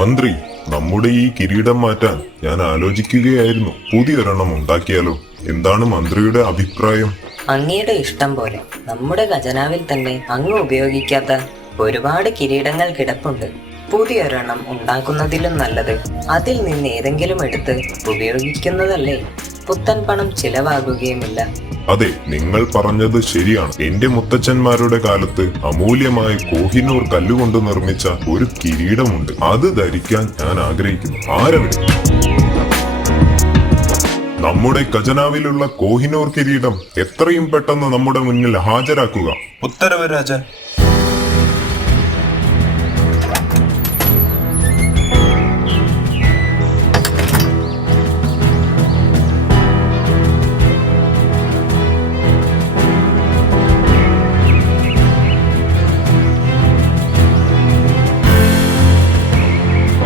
മന്ത്രി, നമ്മുടെ ഈ കിരീടം മാറ്റാൻ ഞാൻ ആലോചിക്കുകയായിരുന്നു. പുതിയൊരെണ്ണം ഉണ്ടാക്കിയാലോ? എന്താണ് മന്ത്രിയുടെ അഭിപ്രായം? അങ്ങയുടെ ഇഷ്ടം പോലെ. നമ്മുടെ ഖജനാവിൽ തന്നെ അങ്ങ് ഉപയോഗിക്കാത്ത ഒരുപാട് കിരീടങ്ങൾ കിടപ്പുണ്ട്. പുതിയൊരെണ്ണം ഉണ്ടാക്കുന്നതിലും നല്ലത് അതിൽ നിന്ന് ഏതെങ്കിലും എടുത്ത് ഉപയോഗിക്കുന്നതല്ലേ? പുത്തൻ പണം ചിലവാകുകയുമില്ല. അതെ, നിങ്ങൾ പറഞ്ഞത് ശരിയാണ്. എന്റെ മുത്തച്ഛന്മാരുടെ കാലത്ത് അമൂല്യമായ കോഹിനൂർ കല്ലുകൊണ്ട് നിർമ്മിച്ച ഒരു കിരീടമുണ്ട്. അത് ധരിക്കാൻ ഞാൻ ആഗ്രഹിക്കുന്നു. ആരവിടെ? നമ്മുടെ ഖജനാവിലുള്ള കോഹിനൂർ കിരീടം എത്രയും പെട്ടെന്ന് നമ്മുടെ മുന്നിൽ ഹാജരാക്കുക. ഉത്തരവ് രാജൻ.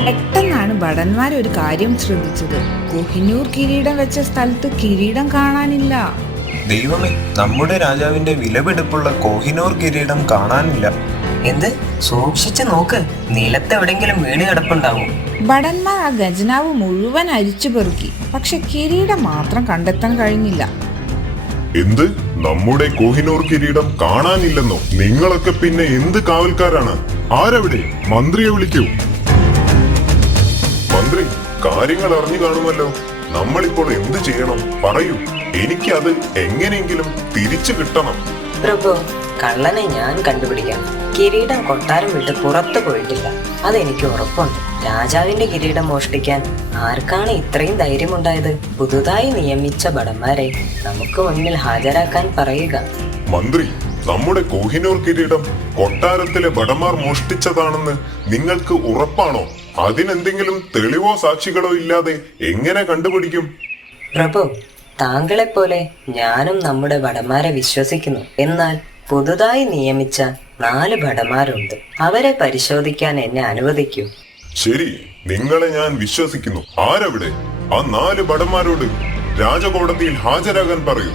പെട്ടെന്നാണ് ഭടന്മാർ ഒരു കാര്യം ശ്രദ്ധിച്ചത്. കോഹിനൂർ കിരീടം വെച്ച സ്ഥലത്ത് കിരീടം കാണാനില്ല. ദൈവമേ, നമ്മുടെ രാജാവിന്റെ വിലപിടിപ്പുള്ള കോഹിനൂർ കിരീടം കാണാനില്ല. എന്ത്? സൂക്ഷിച്ചു നോക്ക്, നിലത്തെവിടെങ്കിലും വീണ് കിടപ്പുണ്ടാവും. ഭടന്മാർ ആ ഖജനാവ് മുഴുവൻ അരിച്ചു പെറുക്കി, പക്ഷെ കിരീടം മാത്രം കണ്ടെത്താൻ കഴിഞ്ഞില്ല. എന്ത്? നമ്മുടെ കോഹിനൂർ കിരീടം കാണാനില്ലെന്നോ? നിങ്ങളൊക്കെ പിന്നെ എന്ത് കാവൽക്കാരാണ്? ആരവിടെ? മന്ത്രിയെ വിളിക്കൂ. മന്ത്രി, കാര്യങ്ങൾ അറിഞ്ഞു കാണുമല്ലോ. നമ്മളിപ്പോൾ എന്ത് ചെയ്യണം? പറയൂ. എനിക്ക് അത് എങ്ങനെയെങ്കിലും തിരിച്ചു കിട്ടണം. പ്രഭു, കള്ളനെ ഞാൻ കണ്ടുപിടിക്കാം. കിരീടം കൊട്ടാരം വിട്ട് പുറത്തു പോയിട്ടില്ല, അതെനിക്ക് ഉറപ്പുണ്ട്. രാജാവിന്റെ കിരീടം മോഷ്ടിക്കാൻ ആർക്കാണ് ഇത്രയും ധൈര്യമുണ്ടായത്? പുതുതായി നിയമിച്ച ഭടന്മാരെ നമുക്ക് മുന്നിൽ ഹാജരാക്കാൻ പറയുക. മന്ത്രി, നമ്മുടെ കോഹിനൂർ കിരീടം കൊട്ടാരത്തിലെ ഭടന്മാർ മോഷ്ടിച്ചതാണെന്ന് നിങ്ങൾക്ക് ഉറപ്പാണോ? അതിനെന്തെങ്കിലും തെളിവോ സാക്ഷികളോ ഇല്ലാതെ എങ്ങനെ കണ്ടുപിടിക്കും? പ്രഭു, താങ്കളെപ്പോലെ ഞാനും നമ്മുടെ ഭടന്മാരെ വിശ്വസിക്കുന്നു. എന്നാൽ പുതുതായി നിയമിച്ച 4 ഭടന്മാരുണ്ട്. അവരെ പരിശോധിക്കാൻ എന്നെ അനുവദിക്കൂ. ശരി, നിങ്ങളെ ഞാൻ വിശ്വസിക്കുന്നു. ആരവിടെ? ആ 4 ഭടന്മാരോട് രാജകോടതിയിൽ ഹാജരാകാൻ പറയൂ.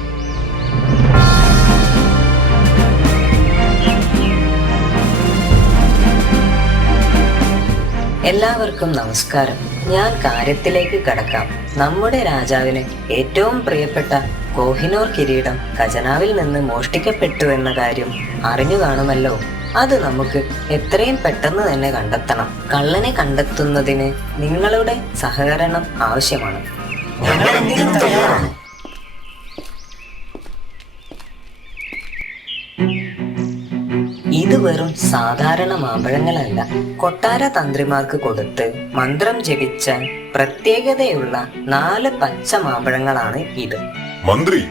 എല്ലാവർക്കും നമസ്കാരം. ഞാൻ കാര്യത്തിലേക്ക് കടക്കാം. നമ്മുടെ രാജാവിന് ഏറ്റവും പ്രിയപ്പെട്ട കോഹിനൂർ കിരീടം ഖജനാവിൽ നിന്ന് മോഷ്ടിക്കപ്പെട്ടു എന്ന കാര്യം അറിഞ്ഞു കാണുമല്ലോ. അത് നമുക്ക് എത്രയും പെട്ടെന്ന് തന്നെ കണ്ടെത്തണം. കള്ളനെ കണ്ടെത്തുന്നതിന് നിങ്ങളുടെ സഹകരണം ആവശ്യമാണ്. ഇത് വെറും സാധാരണ മാമ്പഴങ്ങളല്ല. കൊട്ടാര തന്ത്രിമാർക്ക് കൊടുത്ത് മന്ത്രം ജപിച്ച പ്രത്യേകതയുള്ള 4 പച്ച മാമ്പഴങ്ങളാണ് ഇത്. മന്ത്രി,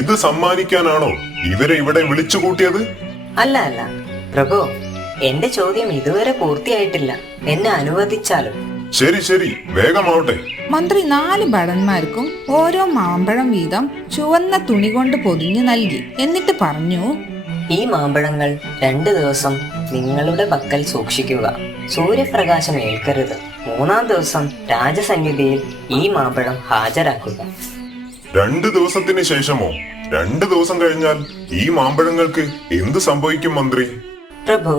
ഇത് സമ്മാനിക്കാനാണോ ഇവരെ ഇവിടെ വിളിച്ചു കൂട്ടിയത്? അല്ല അല്ല പ്രഭു, എന്റെ ചോദ്യം ഇതുവരെ പൂർത്തിയായിട്ടില്ല. എന്നെ അനുവദിച്ചാലും. ശരി ശരി, വേഗമാവട്ടെ. മന്ത്രി 4 ഭടന്മാർക്കും ഓരോ മാമ്പഴം വീതം ചുവന്ന തുണി കൊണ്ട് പൊതിഞ്ഞു നൽകി. എന്നിട്ട് പറഞ്ഞു, ഈ മാമ്പഴങ്ങൾ 2 ദിവസം നിങ്ങളുടെ പക്കൽ സൂക്ഷിക്കുക. സൂര്യപ്രകാശം ഏൽക്കരുത്. 3-ാം ദിവസം രാജസന്നിധിയിൽ ഈ മാമ്പഴം ഹാജരാക്കുക. 2 ദിവസത്തിന് ശേഷമോ? 2 ദിവസം കഴിഞ്ഞാൽ ഈ മാമ്പഴങ്ങൾക്ക് എന്ത് സംഭവിക്കും മന്ത്രി? പ്രഭു,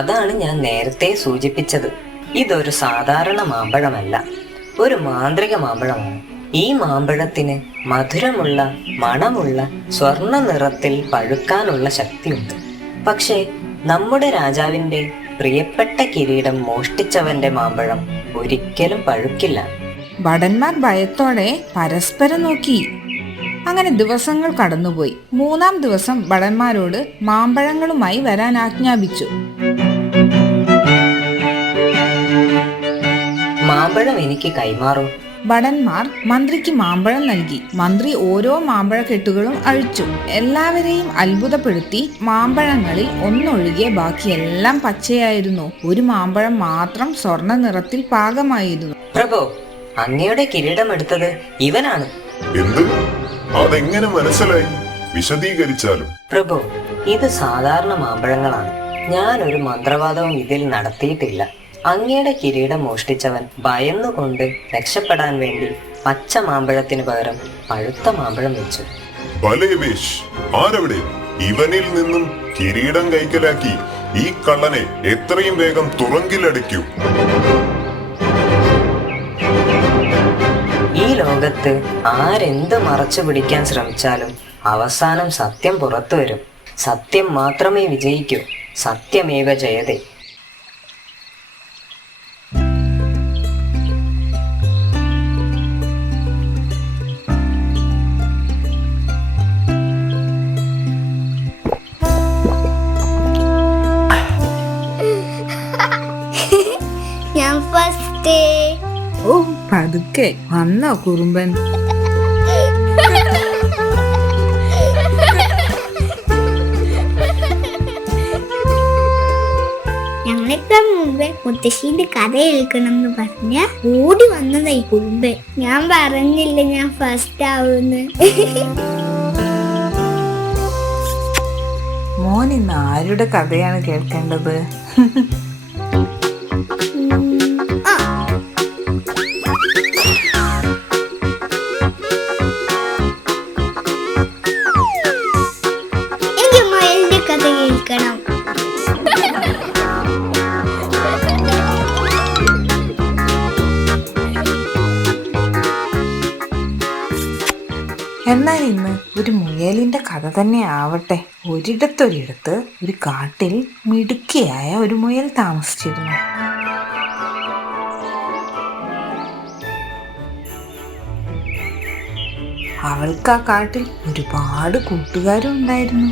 അതാണ് ഞാൻ നേരത്തെ സൂചിപ്പിച്ചത്. ഇതൊരു സാധാരണ മാമ്പഴമല്ല, ഒരു മാന്ത്രിക മാമ്പഴമാണ്. ഈ മാമ്പഴത്തിന് മധുരമുള്ള, മണമുള്ള, സ്വർണ്ണ നിറത്തിൽ പഴുക്കാനുള്ള ശക്തിയുണ്ട്. പക്ഷേ നമ്മുടെ രാജാവിന്റെ പ്രിയപ്പെട്ട കിരീടം മോഷ്ടിച്ചവന്റെ മാമ്പഴം ഒരിക്കലും പഴുക്കില്ല. ഭടന്മാർ ഭയത്തോടെ പരസ്പരം നോക്കി. അങ്ങനെ ദിവസങ്ങൾ കടന്നുപോയി. 3-ാം ദിവസം ഭടന്മാരോട് മാമ്പഴങ്ങളുമായി വരാൻ ആജ്ഞാപിച്ചു. മാമ്പഴം എനിക്ക് കൈമാറൂ. ഭടന്മാർ മന്ത്രിക്ക് മാമ്പഴം നൽകി. മന്ത്രി ഓരോ മാമ്പഴ കെട്ടുകളും അഴിച്ചു. എല്ലാവരെയും അത്ഭുതപ്പെടുത്തി. മാമ്പഴങ്ങളിൽ ഒന്നൊഴികെ ബാക്കിയെല്ലാം പച്ചയായിരുന്നു. ഒരു മാമ്പഴം മാത്രം സ്വർണ്ണ നിറത്തിൽ പാകമായിരുന്നു. പ്രഭു, അങ്ങയുടെ കിരീടം എടുത്തത് ഇവനാണ്. എന്ത്? അതെങ്ങനെ മനസ്സിലായി? വിശദീകരിച്ചാലും. പ്രഭു, ഇത് സാധാരണ മാമ്പഴങ്ങളാണ്. ഞാൻ ഒരു മന്ത്രവാദവും ഇതിൽ നടത്തിയിട്ടില്ല. അങ്ങയുടെ കിരീടം മോഷ്ടിച്ചവൻ ഭയന്നുകൊണ്ട് രക്ഷപ്പെടാൻ വേണ്ടി പച്ച മാമ്പഴത്തിന് പകരം പഴുത്ത മാമ്പഴം വെച്ചു. ബലേവേഷ്, ആരവിടെ? ഇവനിൽ നിന്നും കിരീടം കൈക്കലാക്കി ഈ കള്ളനെ എത്രയും വേഗം തുറങ്കിലടയ്ക്കൂ. ലോകത്ത് ആരെന്ത് മറച്ചു പിടിക്കാൻ ശ്രമിച്ചാലും അവസാനം സത്യം പുറത്തു വരും. സത്യം മാത്രമേ വിജയിക്കൂ. സത്യമേവ ജയതേ. ഞാൻ ഫസ്റ്റ്. ഓ പതുക്കെ വന്നോ കുറുമ്പൻ. ഞങ്ങൾക്ക് മുമ്പേ മുത്തശ്ശീന്റെ കഥ കേൾക്കണം എന്ന് പറഞ്ഞ ഓടി വന്നതായി കുറുമ്പ്. ഞാൻ പറഞ്ഞില്ല ഞാൻ ഫസ്റ്റ് ആവുന്ന്. മോൻ ഇന്ന് ആരുടെ കഥയാണ് കേൾക്കേണ്ടത്? എനിക്ക് മയിലിന്റെ കഥ കേൾക്കണം. എന്നാൽ ഇന്ന് ഒരു മുയലിന്റെ കഥ തന്നെ ആവട്ടെ. ഒരിടത്തൊരിടത്ത് ഒരു കാട്ടിൽ മിടുക്കിയായ ഒരു മുയൽ താമസിച്ചിരുന്നു. അവൾക്ക് ആ കാട്ടിൽ ഒരുപാട് കൂട്ടുകാരും ഉണ്ടായിരുന്നു.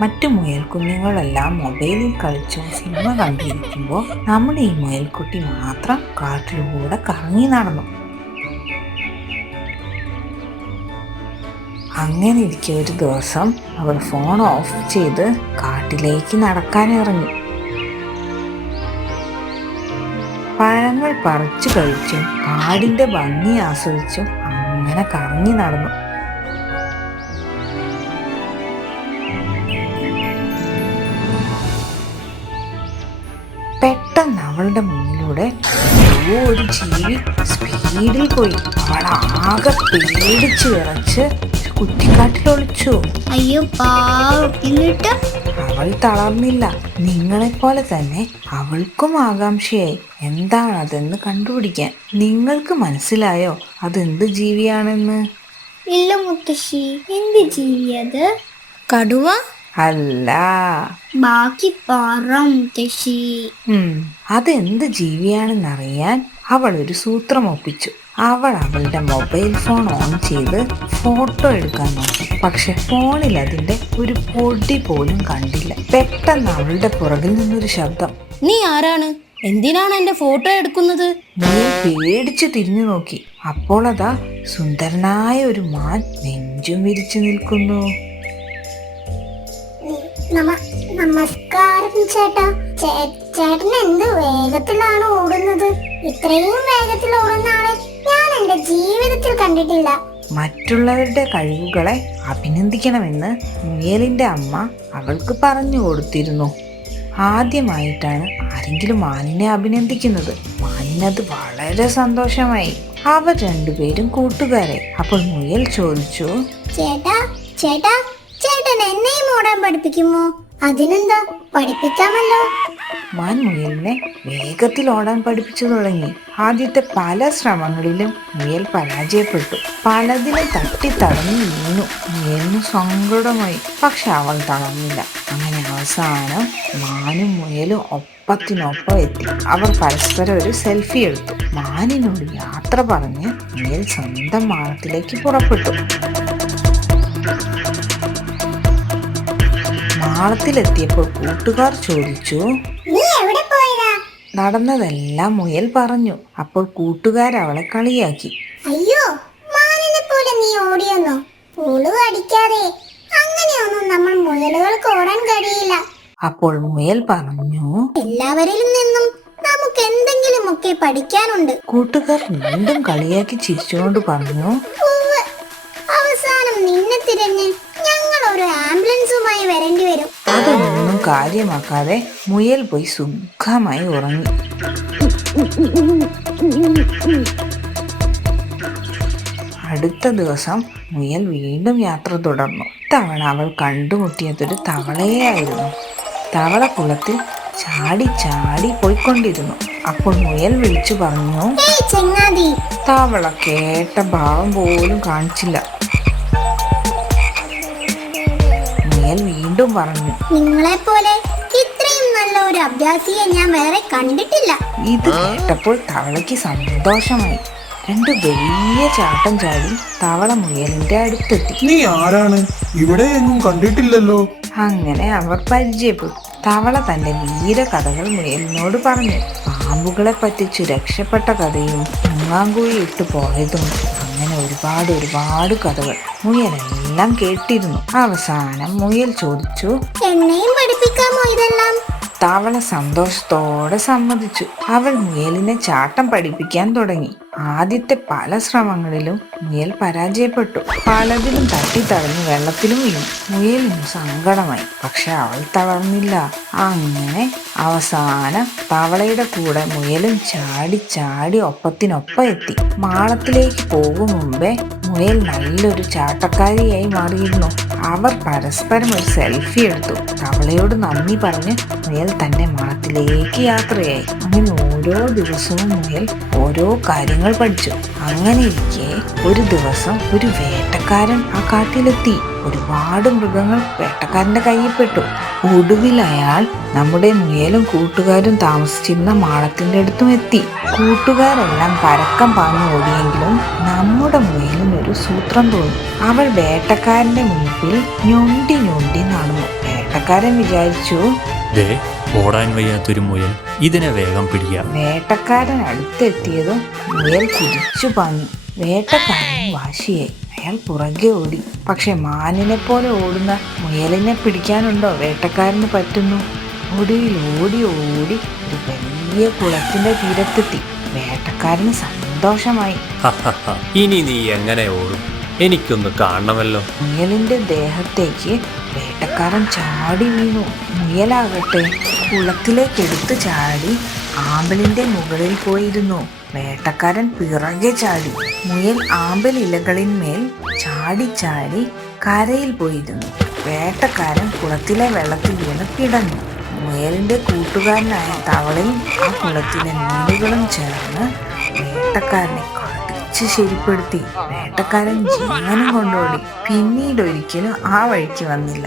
മറ്റു മുയൽ കുഞ്ഞുങ്ങളെല്ലാം മൊബൈലിൽ കളിച്ചും സിനിമ കണ്ടിരിക്കുമ്പോൾ നമ്മുടെ ഈ മുയൽക്കുട്ടി മാത്രം കാട്ടിലൂടെ കറങ്ങി നടന്നു. അങ്ങനെ ഇരിക്കെ ഒരു ദിവസം അവൾ ഫോൺ ഓഫ് ചെയ്ത് കാട്ടിലേക്ക് നടക്കാനിറങ്ങി. പഴങ്ങൾ പറിച്ചു കഴിച്ചും കാടിന്റെ ഭംഗി ആസ്വദിച്ചും അങ്ങനെ കറങ്ങി നടന്നു. പെട്ടെന്ന് അവളുടെ മുന്നിലൂടെ ഒരു ജീവി സ്പീഡിൽ പോയി. അവൾ ആകെ പേടിച്ചു വിറച്ച് കുറ്റിക്കാട്ടിൽ ഒളിച്ചു. അയ്യോ പാവം. എന്നിട്ട് അവൾ തളർന്നില്ല. നിങ്ങളെപ്പോലെ തന്നെ അവൾക്കും ആകാംക്ഷയായി എന്താണതെന്ന് കണ്ടുപിടിക്കാൻ. നിങ്ങൾക്ക് മനസ്സിലായോ അതെന്ത് ജീവിയാണെന്ന്? ഇല്ല മുത്തശ്ശി, എന്ത് ജീവിയത്? കടുവ? അല്ല. ബാക്കി പറ മുത്തശ്ശി. അതെന്ത് ജീവിയാണെന്നറിയാൻ അവൾ ഒരു സൂത്രം ഒപ്പിച്ചു. അവൾ അവളുടെ മൊബൈൽ ഫോൺ ഓൺ ചെയ്ത് ഫോട്ടോ എടുക്കാൻ നോക്കി. പക്ഷെ ഫോണിൽ അതിന്റെ ഒരു പൊടി പോലും കണ്ടില്ല. പെട്ടെന്ന് അവളുടെ പുറകിൽ നിന്നൊരു ശബ്ദം. നീ ആരാണ്? എന്തിനാണ് എന്റെ ഫോട്ടോ എടുക്കുന്നത്? മുയൽ പേടിച്ചു തിരിഞ്ഞു നോക്കി. അപ്പോൾ അതാ സുന്ദരനായ ഒരു മാൻ നെഞ്ചും വിരിച്ചു നിൽക്കുന്നു. നമസ്കാരം ചേട്ടാ. ചേട്ടൻ എന്ത് വേഗത്തിലാണ് ഓടുന്നത്? ഇത്രയും വേഗത്തിൽ ഓടുന്ന ആളെ ഞാൻ എന്റെ ജീവിതത്തിൽ കണ്ടിട്ടില്ല. മറ്റുള്ളവരുടെ കഴിവുകളെ അഭിനന്ദിക്കണമെന്ന് മുയലിന്റെ അമ്മ അവൾക്ക് പറഞ്ഞു കൊടുത്തിരുന്നു. ആദ്യമായിട്ടാണ് ആരെങ്കിലും മാനിനെ അഭിനന്ദിക്കുന്നത്. മാനിനത് വളരെ സന്തോഷമായി. അവർ രണ്ടുപേരും കൂട്ടുകാരെ. അപ്പോൾ മുയൽ ചോദിച്ചു, ചേട്ടാ ചേട്ടാ ചേട്ടൻ എന്നെയും ഓടാൻ പഠിപ്പിക്കുമോ? അതിനെന്താ, പഠിപ്പിക്കാമല്ലോ. മാൻ മുയലിനെ വേഗത്തിൽ ഓടാൻ പഠിപ്പിച്ചു തുടങ്ങി. ആദ്യത്തെ പല ശ്രമങ്ങളിലും മുയൽ പരാജയപ്പെട്ടു. പലതിലും തടഞ്ഞു വീണു. മുയലിന് സങ്കടമായി. പക്ഷെ അവൾ തളർന്നില്ല. അങ്ങനെ അവസാനം മാനും മുയലും ഒപ്പത്തിനൊപ്പം എത്തി. അവർ പരസ്പരം ഒരു സെൽഫി എടുത്തു. മാനിനോട് യാത്ര പറഞ്ഞ് മുയൽ സ്വന്തം മാളത്തിലേക്ക് പുറപ്പെട്ടു. മാളത്തിലെത്തിയപ്പോൾ കൂട്ടുകാർ ചോദിച്ചു, നീ എവിടെ പോയതാ? നടന്നതെല്ലാം മുയൽ പറഞ്ഞു. അപ്പോൾ കൂട്ടുകാർ അവളെ കളിയാക്കി. അയ്യോ, മാനിനെ പോലെ നീ ഓടിയെന്നോ? പുളു അടിക്കാതെ അങ്ങനെയൊന്നും നമ്മൾ മുയലുകൾക്ക് ഓടാൻ കഴിയില്ല. അപ്പോൾ മുയൽ പറഞ്ഞു, എല്ലാവരിലും നിന്നും നമുക്ക് എന്തെങ്കിലുമൊക്കെ പഠിക്കാനുണ്ട്. കൂട്ടുകാർ വീണ്ടും കളിയാക്കി ചിരിച്ചുകൊണ്ട് പറഞ്ഞു, ഉവ്വ്, അവസാനം നിന്നെ തിരഞ്ഞ് ഞങ്ങൾ ഒരു ആംബുലൻസുമായി വരേണ്ടി വരും. അതൊന്നും കാര്യമാക്കാതെ മുയൽ പോയി സുഖമായി ഉറങ്ങി. അടുത്ത ദിവസം മുയൽ വീണ്ടും യാത്ര തുടർന്നു. തവണ അവൾ കണ്ടുമുട്ടിയതൊരു തവളയായിരുന്നു. തവള കുളത്തിൽ ചാടി ചാടി പോയിക്കൊണ്ടിരുന്നു. അപ്പോൾ മുയൽ വിളിച്ചു പറഞ്ഞു. ഏയ് ചെങ്ങാതി. തവള കേട്ട ഭാവം പോലും കാണിച്ചില്ല. മുയൽ വീണ്ടും പറഞ്ഞു. നിങ്ങളെ പോലെ ഇത്രയും നല്ല ഒരു അഭ്യാസിയെ ഞാൻ വേറെ കണ്ടിട്ടില്ല. ഇത് കേട്ടപ്പോൾ തവളയ്ക്ക് സന്തോഷമായി. രണ്ട് വലിയ ചാട്ടം ചാടി തവള മുയലിന്റെ അടുത്തെത്തി. നീ ആരാണ്? ഇവിടെ എങ്ങും കണ്ടിട്ടില്ലല്ലോ. അങ്ങനെ അവർ പരിചയപ്പെട്ടു. തവള തന്റെ വീര കഥകൾ മുയലിനോട് പറഞ്ഞു. പാമ്പുകളെ പറ്റിച്ചു രക്ഷപ്പെട്ട കഥയും മുങ്ങാങ്കുഴി ഇട്ട് പോയതും അങ്ങനെ ഒരുപാട് കഥകൾ മുയലെല്ലാം കേട്ടിരുന്നു. അവസാനം മുയൽ ചോദിച്ചു, എന്നെയും പഠിപ്പിക്കാമോ ഇതെല്ലാം? തവള സന്തോഷത്തോടെ സമ്മതിച്ചു. അവൾ മുയലിനെ ചാട്ടം പഠിപ്പിക്കാൻ തുടങ്ങി. ആദ്യത്തെ പല ശ്രമങ്ങളിലും മുയൽ പരാജയപ്പെട്ടു. പലതിലും തട്ടിത്തടഞ്ഞ് വെള്ളത്തിലും വീണു. മുയലിന് സങ്കടമായി. പക്ഷെ അവൾ തളർന്നില്ല. അങ്ങനെ അവസാനം തവളയുടെ കൂടെ മുയലും ചാടി ചാടി ഒപ്പത്തിനൊപ്പം എത്തി. മാളത്തിലേക്ക് പോകും മുമ്പേ മുയൽ നല്ലൊരു ചാട്ടക്കാരിയായി മാറിയിരുന്നു. അവർ പരസ്പരം ഒരു സെൽഫി എടുത്തു. തവളയോട് നന്ദി പറഞ്ഞ് മുയൽ തന്റെ മാളത്തിലേക്ക് യാത്രയായി. അങ്ങനെ ഓരോ ദിവസവും മുയൽ ഓരോ കാര്യങ്ങൾ പഠിച്ചു. അങ്ങനെ ഇരിക്കെ ഒരു ദിവസം ഒരു വേട്ടക്കാരൻ ആ കാട്ടിലെത്തി. ഒരുപാട് മൃഗങ്ങൾ വേട്ടക്കാരന്റെ കയ്യിൽ പെട്ടു. ഒടുവിൽ അയാൾ നമ്മുടെ മുയലും കൂട്ടുകാരും താമസിച്ചിരുന്ന മാളത്തിന്റെ അടുത്തും എത്തി. കൂട്ടുകാരെല്ലാം പരക്കം പാഞ്ഞു ഓടിയെങ്കിലും നമ്മുടെ മുയലിനൊരു സൂത്രം തോന്നി. അവൾ വേട്ടക്കാരന്റെ മുൻപിൽ ഞൊണ്ടി നടന്നു. വേട്ടക്കാരൻ വിചാരിച്ചു, ഓടാൻ വയ്യാത്തൊരു മുയൽ, ഇതിനെ വേഗം പിടിക്കാം. വേട്ടക്കാരൻ അടുത്തെത്തിയതും മുയൽ കുതിച്ചു പാഞ്ഞു. വേട്ടക്കാരൻ വാശിയായി. അയാൾ പുറകെ ഓടി. പക്ഷെ മാനിനെ പോലെ ഓടുന്ന മുയലിനെ പിടിക്കാനുണ്ടോ വേട്ടക്കാരന് പറ്റുന്നു? ഒടുവിൽ ഓടി ഒരു വലിയ കുളത്തിന്റെ തീരത്തെത്തി. വേട്ടക്കാരന് സന്തോഷമായി. ഇനി നീ എങ്ങനെ ഓടും? എനിക്കൊന്ന് കാണണമല്ലോ. മുയലിന്റെ ദേഹത്തേക്ക് വേട്ടക്കാരൻ ചാടി വീണു. മുയലാകട്ടെ കുളത്തിലേക്ക് എടുത്തു ചാടി ആമ്പലിന്റെ മുകളിൽ പോയിരുന്നു. വേട്ടക്കാരൻ പിറകെ ചാടി. മുയൽ ആമ്പൽ ഇലകളിന്മേൽ ചാടി ചാടി കരയിൽ പോയിരുന്നു. വേട്ടക്കാരൻ കുളത്തിലെ വെള്ളത്തിൽ വീണ് കിടന്നു. മുയലിന്റെ കൂട്ടുകാരനായ തവളയും ആ കുളത്തിലെ മീനുകളും ചേർന്ന് വേട്ടക്കാരനെ കടിച്ച് ശരിപ്പെടുത്തി. വേട്ടക്കാരൻ ജീവനും കൊണ്ടോടി. പിന്നീട് ഒരിക്കലും ആ വഴിക്ക് വന്നില്ല.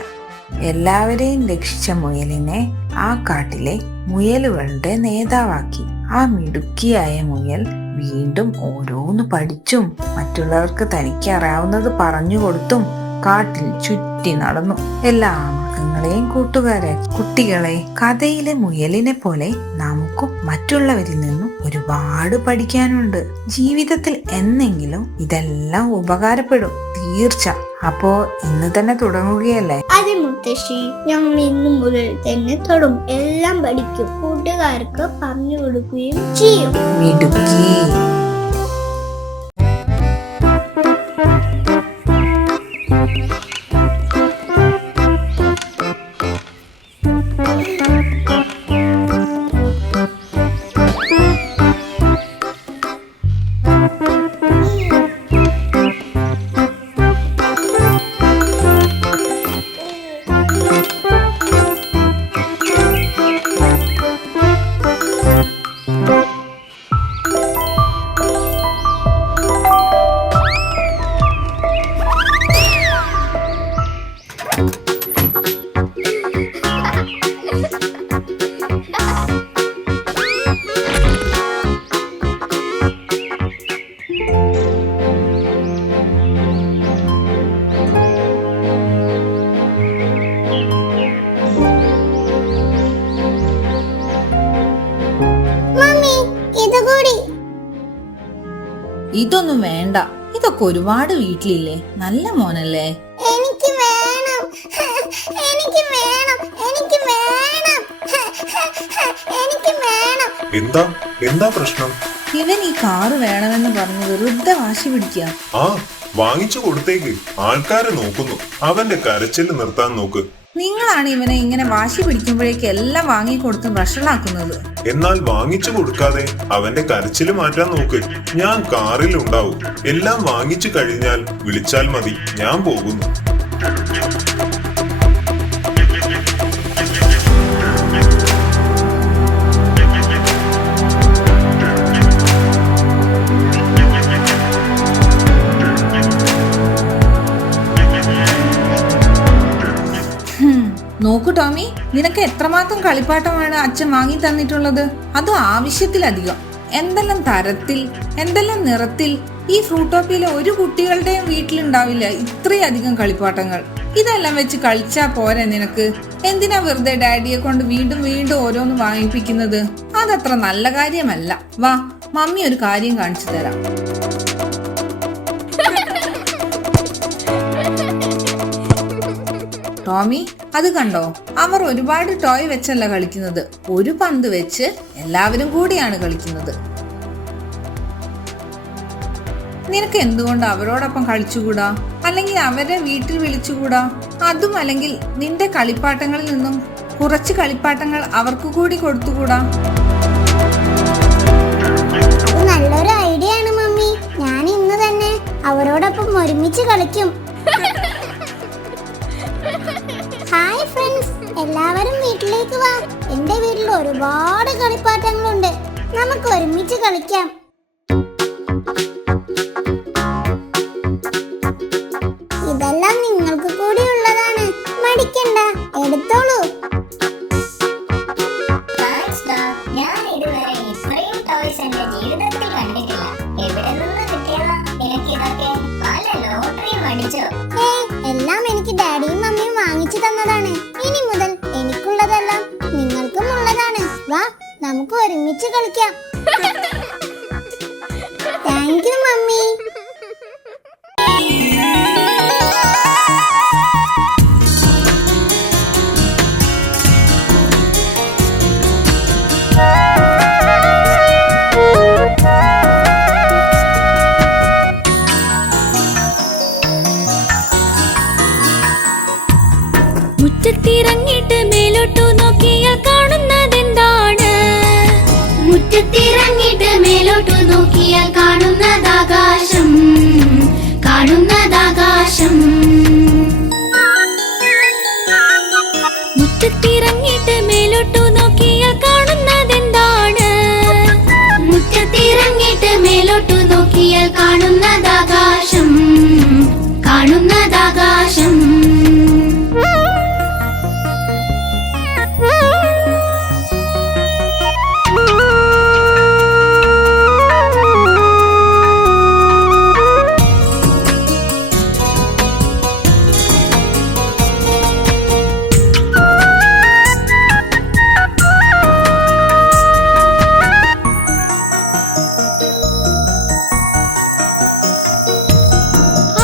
എല്ലാവരെയും രക്ഷിച്ച മുയലിനെ ആ കാട്ടിലെ മുയലുകളുടെ നേതാവാക്കി. ആ മിടുക്കിയായ മുയൽ വീണ്ടും ഓരോന്ന് പഠിച്ചും മറ്റുള്ളവർക്ക് തനിക്ക് അറിയാവുന്നത് പറഞ്ഞുകൊടുത്തും കാട്ടിൽ ചുറ്റി നടന്നു. എല്ലാ മൃഗങ്ങളെയും കൂട്ടുകാരാക്കി. കുട്ടികളെ, കഥയിലെ മുയലിനെ പോലെ നമുക്കും മറ്റുള്ളവരിൽ നിന്നും ഒരുപാട് പഠിക്കാനുണ്ട്. ജീവിതത്തിൽ എന്നെങ്കിലും ഇതെല്ലാം ഉപകാരപ്പെടും, തീർച്ച. അപ്പോ ഇന്ന് തന്നെ തുടങ്ങുകയല്ലേ? അതെ മുത്തശ്ശി, ഞങ്ങൾ ഇന്നു മുതൽ തന്നെ തുടങ്ങും. എല്ലാം പഠിക്കും, കൂട്ടുകാർക്ക് പറഞ്ഞു കൊടുക്കുകയും ചെയ്യും. മിടുക്കി. ഇതൊന്നും വേണ്ട, ഇതൊക്കെ ഒരുപാട് വീട്ടിലില്ലേ. നല്ല മോനല്ലേ? എനിക്ക് വേണം, എനിക്ക് വേണം, എനിക്ക് വേണം, എനിക്ക് വേണം. എന്താ പ്രശ്നം? ഇവൻ ഈ കാറ് വേണമെന്ന് പറഞ്ഞ് വെറുതെ വാശി പിടിക്കുക. ആ, വാങ്ങിച്ചു കൊടുത്തേക്ക്. ആൾക്കാരെ നോക്കുന്നു. അവന്റെ കരച്ചില് നിർത്താൻ നോക്ക്. നിങ്ങളാണ് ഇവനെ ഇങ്ങനെ വാശി പിടിക്കുമ്പോഴേക്ക് എല്ലാം വാങ്ങിക്കൊടുത്ത് വഷളാക്കുന്നത്. എന്നാൽ വാങ്ങിച്ചു കൊടുക്കാതെ അവന്റെ കരച്ചില് മാറ്റാൻ നോക്ക്. ഞാൻ കാറിൽ ഉണ്ടാവും. എല്ലാം വാങ്ങിച്ചു കഴിഞ്ഞാൽ വിളിച്ചാൽ മതി. ഞാൻ പോകുന്നു. നോക്കൂ ടോമി, നിനക്ക് എത്രമാത്രം കളിപ്പാട്ടമാണ് അച്ഛൻ വാങ്ങി തന്നിട്ടുള്ളത്? അതും ആവശ്യത്തിലധികം. എന്തെല്ലാം തരത്തിൽ, എന്തെല്ലാം നിറത്തിൽ. ഈ ഫ്രൂട്ടോപ്പിയിലെ ഒരു കുട്ടികളുടെയും വീട്ടിലുണ്ടാവില്ല ഇത്രയധികം കളിപ്പാട്ടങ്ങൾ. ഇതെല്ലാം വെച്ച് കളിച്ചാ പോരെ നിനക്ക്? എന്തിനാ വെറുതെ ഡാഡിയെ കൊണ്ട് വീണ്ടും വീണ്ടും ഓരോന്ന് വാങ്ങിപ്പിക്കുന്നത്? അതത്ര നല്ല കാര്യമല്ല. വാ, മമ്മി ഒരു കാര്യം കാണിച്ചു തരാം. ടോമി, അത് കണ്ടോ? അവർ ഒരുപാട് ടോയ് വെച്ചല്ല കളിക്കുന്നത്, ഒരു പന്ത് വെച്ച് എല്ലാവരും കൂടിയാണ് കളിക്കുന്നത്. നിനക്ക് എന്തുകൊണ്ട് അവരോടൊപ്പം കളിച്ചുകൂടാ? അല്ലെങ്കിൽ അവരെ വീട്ടിൽ വിളിച്ചുകൂടാ? അതും അല്ലെങ്കിൽ നിന്റെ കളിപ്പാട്ടങ്ങളിൽ നിന്നും കുറച്ച് കളിപ്പാട്ടങ്ങൾ അവർക്ക് കൂടി കൊടുത്തുകൂടാ? നല്ലൊരു ഐഡിയ ആണ് മമ്മി. ഞാൻ ഇന്ന് തന്നെ അവരോടൊപ്പം ഒരുമിച്ച് കളിക്കും. ഹായ് ഫ്രണ്ട്സ്, എല്ലാവരും വീട്ടിലേക്ക് വാ. എന്റെ വീട്ടിൽ ഒരുപാട് കളിപ്പാട്ടങ്ങളുണ്ട്, നമുക്ക് ഒരുമിച്ച് കളിക്കാം. ഇതെല്ലാം നിങ്ങൾക്ക് കൂടി ഉള്ളതാണ്, മടിക്കണ്ട, എടുത്തോളൂ. ഞാൻ ഇതുവരെ ഇത്രയും ടോയ്സ് എന്റെ ജീവിതത്തിൽ കണ്ടിട്ടില്ല. എവിടെ നിന്ന് കിട്ടിയതാ നിനക്കിതൊക്കെ? പല ലോട്ടറിയും അടിച്ചോ? എല്ലാം എനിക്ക് ഡാഡിയും മമ്മിയും വാങ്ങിച്ചു തന്നതാണ്. ഇനി മുതൽ എനിക്കുള്ളതെല്ലാം നിങ്ങൾക്കും ഉള്ളതാണ്. വാ, നമുക്ക് ഒരുമിച്ച് കളിക്കാം. Thank you mummy. മുറ്റത്തിറങ്ങിയിട്ട് മേലോട്ടു നോക്കിയാൽ കാണുന്നതെന്താണ്? മുറ്റത്തിറങ്ങിയിട്ട് മേലോട്ടു നോക്കിയാൽ കാണുന്നതാകാശം, കാണുന്നതാകാശം. മുറ്റത്തിറങ്ങിയിട്ട് മേലോട്ടു നോക്കിയാൽ കാണുന്നതെന്താണ്? മുറ്റത്തിറങ്ങിയിട്ട് മേലോട്ടു നോക്കിയാൽ കാണുന്നതാകാശം, കാണുന്നതാകാശം.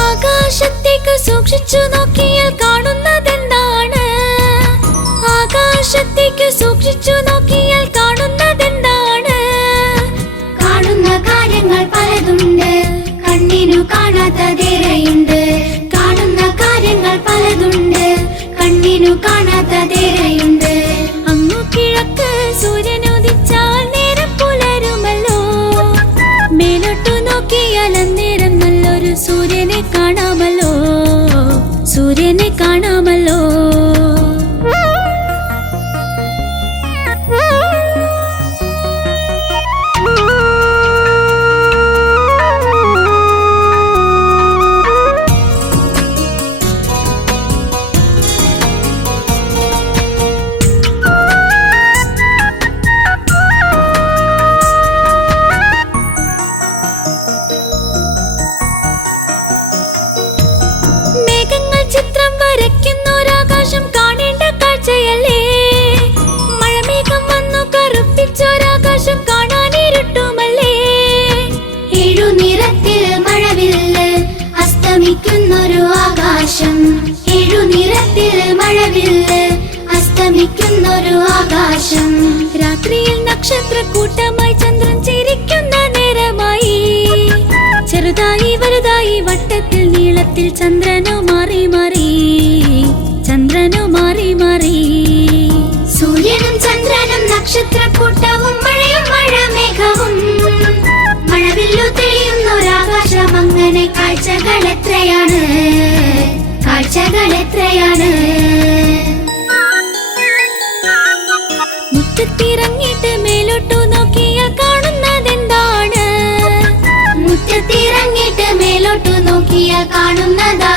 ആകാശത്തേക്ക് സൂക്ഷിച്ചു നോക്കിയാൽ കാണുന്നതെന്താണ്? ആകാശത്തേക്ക് സൂക്ഷിച്ചു നോക്കിയാൽ കാണുന്നതെന്താണ്? കാണുന്ന കാര്യങ്ങൾ പലതുണ്ട്, കണ്ണിനു കാണാത്തതേറെയുണ്ട്. കാണുന്ന കാര്യങ്ങൾ പലതുണ്ട്, കണ്ണിനു കാണാത്തതേറെയുണ്ട്. അങ്ങു കിഴക്ക് സൂര്യനുദിച്ചാൽ നേരം പുലരുമല്ലോ. മേലോട്ടു നോക്കിയാൽ അന്നേരം നല്ലൊരു സൂര്യനെ കാണാമല്ലോ, സൂര്യനെ കാണാമല്ലോ. മേഘങ്ങൾ ചിത്രം വരയ്ക്കുന്നൊരാകാശം കാണേണ്ട കാഴ്ചയല്ലേ? മഴമേഘം വന്നു കറുപ്പിച്ചൊരാകാശം കാണാനിരുട്ടുമല്ലേ? ഏഴു നിറത്തിൽ മഴവില്ല് അസ്തമിക്കുന്നൊരു ആകാശം, ഏഴു നിറത്തിൽ മഴവില്ല് അസ്തമിക്കുന്നൊരു ആകാശം. രാത്രിയിൽ നക്ഷത്രക്കൂട്ടമായി ചന്ദ്രൻ ചിരിക്കുന്ന നേരമായി. ചെറുതായി വലുതായി വട്ടത്തിൽ നീളത്തിൽ ചന്ദ്രനോ മാറി മാറി, ചന്ദ്രനോ മാറി മാറി. സൂര്യനും ചന്ദ്രനും നക്ഷത്രക്കൂട്ടവും മഴയും മഴമേഘവും മഴവില്ലു തെളിയുന്നൊരാകാശം. അങ്ങനെ കാഴ്ചകൾ എത്രയാണ്, കാഴ്ചകൾ എത്രയാണ്. മുറ്റത്തിറങ്ങിയിട്ട് മേലോട്ടു നോക്കിയാൽ കാണുന്നതെന്താണ്? മുറ്റത്തിറങ്ങിയിട്ട് മേലോട്ടു നോക്കിയാൽ കാണുന്നതാ